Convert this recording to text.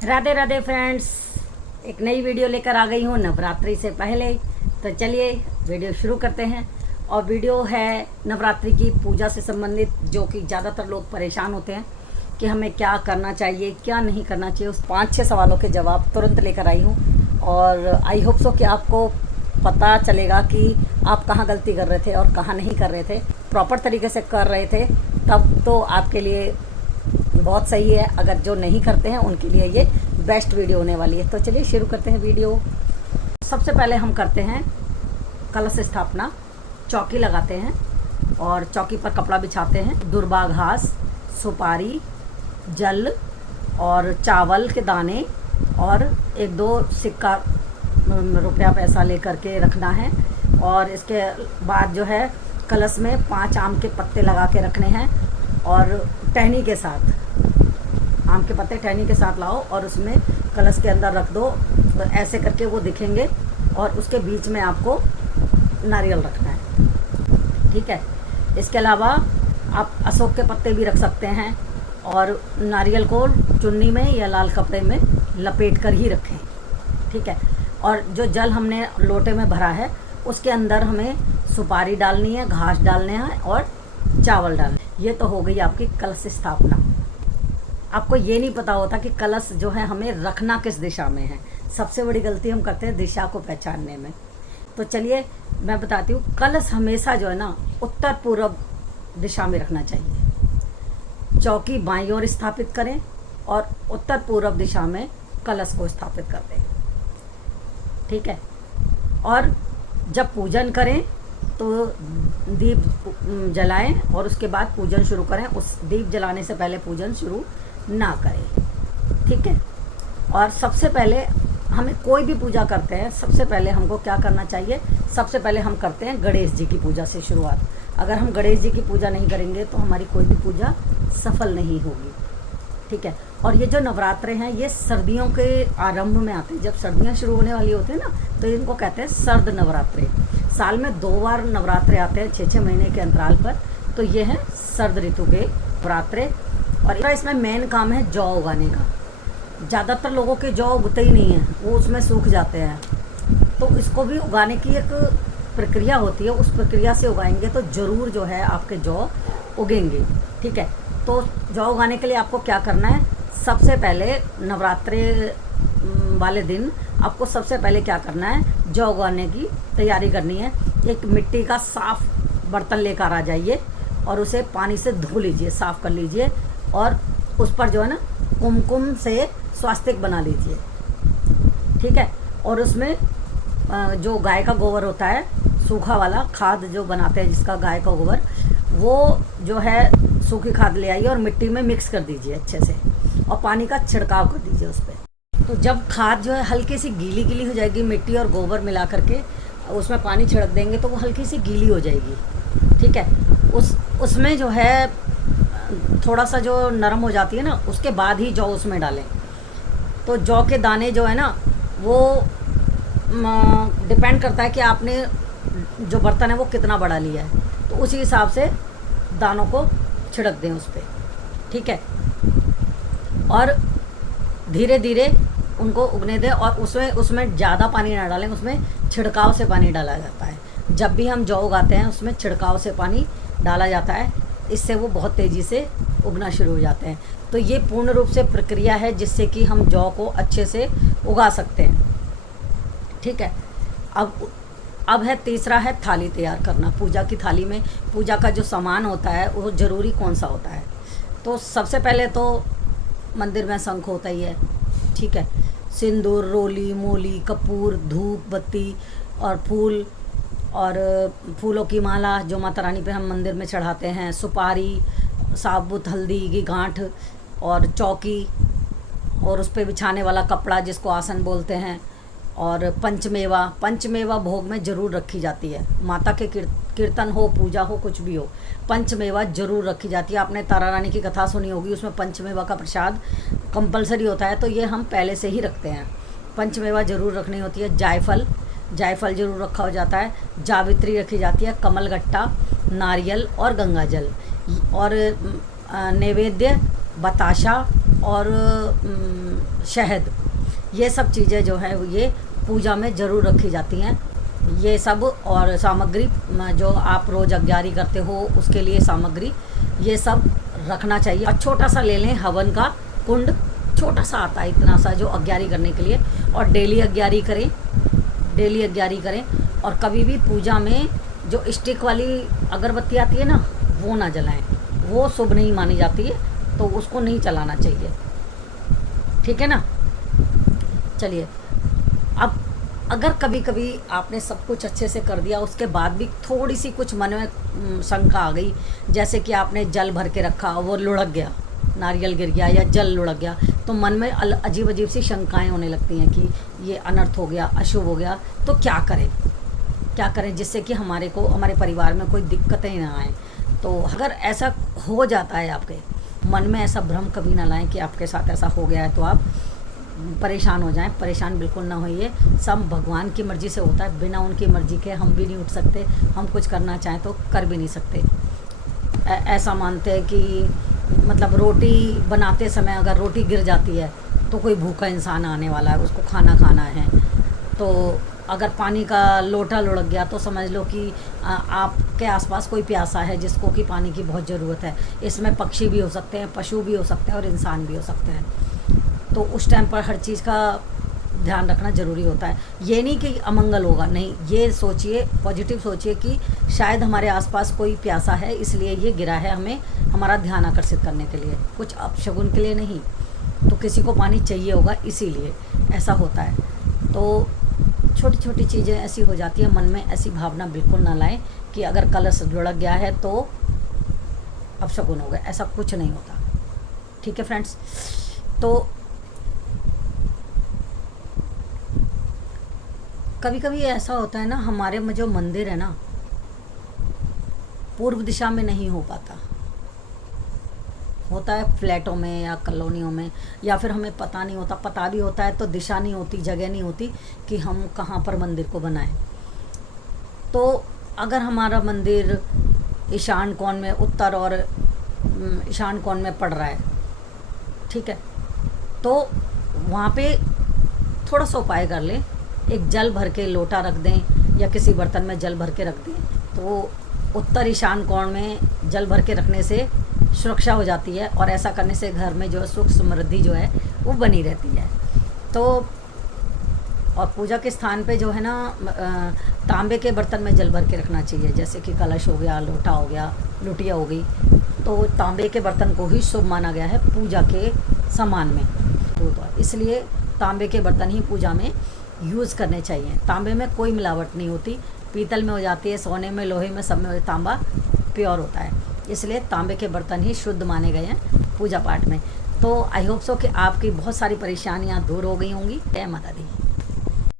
Radhe Radhe friends, एक नई video लेकर आ गई हूँ नवरात्रि से पहले। तो चलिए वीडियो शुरू करते हैं। और वीडियो है नवरात्रि की पूजा से संबंधित, जो कि ज़्यादातर लोग परेशान होते हैं कि हमें क्या करना चाहिए क्या नहीं करना चाहिए। उस 5-6 सवालों के जवाब तुरंत लेकर आई हूँ और आई होप सो कि आपको पता चलेगा कि आप कहाँ गलती कर रहे थे और कहाँ नहीं कर रहे थे। प्रॉपर तरीके से कर रहे थे तब तो आपके लिए बहुत सही है, अगर जो नहीं करते हैं उनके लिए ये बेस्ट वीडियो होने वाली है। तो चलिए शुरू करते हैं वीडियो। सबसे पहले हम करते हैं कलश स्थापना। चौकी लगाते हैं और चौकी पर कपड़ा बिछाते हैं। दुर्बा घास, सुपारी, जल और चावल के दाने और 1-2 सिक्का रुपया पैसा लेकर के रखना है। और इसके बाद जो है कलश में 5 आम के पत्ते लगा के रखने हैं और टहनी के साथ, आम के पत्ते टहनी के साथ लाओ और उसमें कलश के अंदर रख दो। तो ऐसे करके वो दिखेंगे और उसके बीच में आपको नारियल रखना है, ठीक है। इसके अलावा आप अशोक के पत्ते भी रख सकते हैं और नारियल को चुन्नी में या लाल कपड़े में लपेट कर ही रखें, ठीक है। और जो जल हमने लोटे में भरा है उसके अंदर हमें सुपारी डालनी है, घास डालने हैं और चावल डालने। ये तो हो गई आपकी कलश स्थापना। आपको ये नहीं पता होता कि कलश जो है हमें रखना किस दिशा में है। सबसे बड़ी गलती हम करते हैं दिशा को पहचानने में। तो चलिए मैं बताती हूँ, कलश हमेशा जो है ना उत्तर पूर्व दिशा में रखना चाहिए। चौकी बाईं ओर स्थापित करें और उत्तर पूर्व दिशा में कलश को स्थापित कर दें, ठीक है। और जब पूजन करें तो दीप जलाएं और उसके बाद पूजन शुरू करें। उस दीप जलाने से पहले पूजन शुरू ना करें, ठीक है। और सबसे पहले हमें कोई भी पूजा करते हैं, सबसे पहले हमको क्या करना चाहिए? सबसे पहले हम करते हैं गणेश जी की पूजा से शुरुआत। अगर हम गणेश जी की पूजा नहीं करेंगे तो हमारी कोई भी पूजा सफल नहीं होगी, ठीक है। और ये जो नवरात्रे हैं ये सर्दियों के आरंभ में आते हैं। जब सर्दियाँ शुरू होने वाली होती है ना तो इनको कहते हैं सर्द नवरात्रे। साल में 2 बार नवरात्रे आते हैं 6-6 महीने के अंतराल पर। तो ये हैं सर्द ऋतु के नवरात्रे। और इसमें मेन काम है जौ उगाने का। ज़्यादातर लोगों के जौ उगते ही नहीं हैं, वो उसमें सूख जाते हैं। तो इसको भी उगाने की एक प्रक्रिया होती है, उस प्रक्रिया से उगाएंगे तो ज़रूर जो है आपके जौ उगेंगे, ठीक है। तो जौ उगाने के लिए आपको क्या करना है? सबसे पहले नवरात्रे वाले दिन आपको सबसे पहले क्या करना है? जौ उगाने की तैयारी करनी है। एक मिट्टी का साफ बर्तन लेकर आ जाइए और उसे पानी से धो लीजिए, साफ़ कर लीजिए और उस पर जो है ना कुमकुम से स्वास्तिक बना लीजिए, ठीक है। और उसमें जो गाय का गोबर होता है, सूखा वाला खाद जो बनाते हैं जिसका गाय का गोबर, वो जो है सूखी खाद ले आइए और मिट्टी में मिक्स कर दीजिए अच्छे से और पानी का छिड़काव कर दीजिए उस पर। तो जब खाद जो है हल्की सी गीली गीली हो जाएगी, मिट्टी और गोबर मिला करके उसमें पानी छिड़क देंगे तो वो हल्की सी गीली हो जाएगी, ठीक है। उसमें जो है थोड़ा सा जो नरम हो जाती है ना, उसके बाद ही जौ उसमें डालें। तो जौ के दाने जो है ना वो डिपेंड करता है कि आपने जो बर्तन है वो कितना बड़ा लिया है, तो उसी हिसाब से दानों को छिड़क दें उस पर, ठीक है। और धीरे धीरे उनको उगने दें और उसमें ज़्यादा पानी ना डालें, उसमें छिड़काव से पानी डाला जाता है। जब भी हम जौ उगाते हैं उसमें छिड़काव से पानी डाला जाता है, इससे वो बहुत तेज़ी से उगना शुरू हो जाते हैं। तो ये पूर्ण रूप से प्रक्रिया है जिससे कि हम जौ को अच्छे से उगा सकते हैं, ठीक है। अब है तीसरा है थाली तैयार करना। पूजा की थाली में पूजा का जो सामान होता है वो ज़रूरी कौन सा होता है? तो सबसे पहले तो मंदिर में शंख होता ही है, ठीक है। सिंदूर, रोली, मोली, कपूर, धूप बत्ती और फूल और फूलों की माला जो माता रानी पे हम मंदिर में चढ़ाते हैं, सुपारी, साबुत हल्दी की गांठ और चौकी और उस पर बिछाने वाला कपड़ा जिसको आसन बोलते हैं, और पंचमेवा भोग में ज़रूर रखी जाती है। माता के कीर्तन हो, पूजा हो, कुछ भी हो, पंचमेवा ज़रूर रखी जाती है। आपने तारा रानी की कथा सुनी होगी, उसमें पंचमेवा का प्रसाद कंपलसरी होता है, तो ये हम पहले से ही रखते हैं। पंचमेवा ज़रूर रखनी होती है। जायफल ज़रूर रखा हो जाता है। जावित्री रखी जाती है, कमलगट्टा, नारियल और गंगा जल। और नैवेद्य बताशा और शहद, ये सब चीज़ें जो है ये पूजा में ज़रूर रखी जाती हैं। ये सब और सामग्री जो आप रोज़ अग्यारी करते हो उसके लिए सामग्री ये सब रखना चाहिए। और छोटा सा ले लें हवन का कुंड, छोटा सा आता है इतना सा, जो अग्यारी करने के लिए। और डेली अग्यारी करें, डेली अग्यारी करें। और कभी भी पूजा में जो स्टिक वाली अगरबत्ती आती है ना, वो ना जलाएं, वो शुभ नहीं मानी जाती है, तो उसको नहीं चलाना चाहिए, ठीक है ना। चलिए, अब अगर कभी कभी आपने सब कुछ अच्छे से कर दिया, उसके बाद भी थोड़ी सी कुछ मन में शंका आ गई, जैसे कि आपने जल भर के रखा, वो लुढ़क गया, नारियल गिर गया या जल लुढ़क गया, तो मन में अजीब अजीब सी शंकाएं होने लगती हैं कि ये अनर्थ हो गया, अशुभ हो गया। तो क्या करें, क्या करें जिससे कि हमारे को, हमारे परिवार में कोई दिक्कतें ना आए। तो अगर ऐसा हो जाता है, आपके मन में ऐसा भ्रम कभी ना लाएं कि आपके साथ ऐसा हो गया है, तो आप परेशान हो जाएं। परेशान बिल्कुल ना होइए, सब भगवान की मर्ज़ी से होता है, बिना उनकी मर्ज़ी के हम भी नहीं उठ सकते, हम कुछ करना चाहें तो कर भी नहीं सकते। ऐसा मानते हैं कि मतलब रोटी बनाते समय अगर रोटी गिर जाती है तो कोई भूखा इंसान आने वाला है, उसको खाना खाना है। तो अगर पानी का लोटा लुढ़क गया तो समझ लो कि आपके आसपास कोई प्यासा है जिसको कि पानी की बहुत ज़रूरत है। इसमें पक्षी भी हो सकते हैं, पशु भी हो सकते हैं और इंसान भी हो सकते हैं। तो उस टाइम पर हर चीज़ का ध्यान रखना ज़रूरी होता है। ये नहीं कि अमंगल होगा, नहीं, ये सोचिए, पॉजिटिव सोचिए कि शायद हमारे आसपास कोई प्यासा है, इसलिए ये गिरा है, हमें हमारा ध्यान आकर्षित करने के लिए, कुछ अपशगुन के लिए नहीं। तो किसी को पानी चाहिए होगा, इसीलिए ऐसा होता है। तो छोटी छोटी चीज़ें ऐसी हो जाती हैं, मन में ऐसी भावना बिल्कुल ना लाएं कि अगर कलश लुढ़क गया है तो अपशगुन हो गया, ऐसा कुछ नहीं होता, ठीक है फ्रेंड्स। तो कभी कभी ऐसा होता है ना, हमारे में जो मंदिर है ना, पूर्व दिशा में नहीं हो पाता, होता है फ्लैटों में या कॉलोनियों में, या फिर हमें पता नहीं होता, पता भी होता है तो दिशा नहीं होती, जगह नहीं होती कि हम कहाँ पर मंदिर को बनाएं। तो अगर हमारा मंदिर ईशान कोण में, उत्तर और ईशान कोण में पड़ रहा है, ठीक है, तो वहाँ पे थोड़ा सा उपाय कर लें। एक जल भर के लोटा रख दें या किसी बर्तन में जल भर के रख दें, तो उत्तर ईशान कोण में जल भर के रखने से सुरक्षा हो जाती है, और ऐसा करने से घर में जो है सुख समृद्धि जो है वो बनी रहती है। तो और पूजा के स्थान पे जो है ना, तांबे के बर्तन में जल भर के रखना चाहिए, जैसे कि कलश हो गया, लोटा हो गया, लुटिया हो गई। तो तांबे के बर्तन को ही शुभ माना गया है पूजा के सामान में, तो इसलिए तांबे के बर्तन ही पूजा में यूज़ करने चाहिए। तांबे में कोई मिलावट नहीं होती, पीतल में हो जाती है, सोने में, लोहे में, सब में तांबा प्योर होता है, इसलिए तांबे के बर्तन ही शुद्ध माने गए हैं पूजा पाठ में। तो आई होप सो कि आपकी बहुत सारी परेशानियां दूर हो गई होंगी। जय माता दी।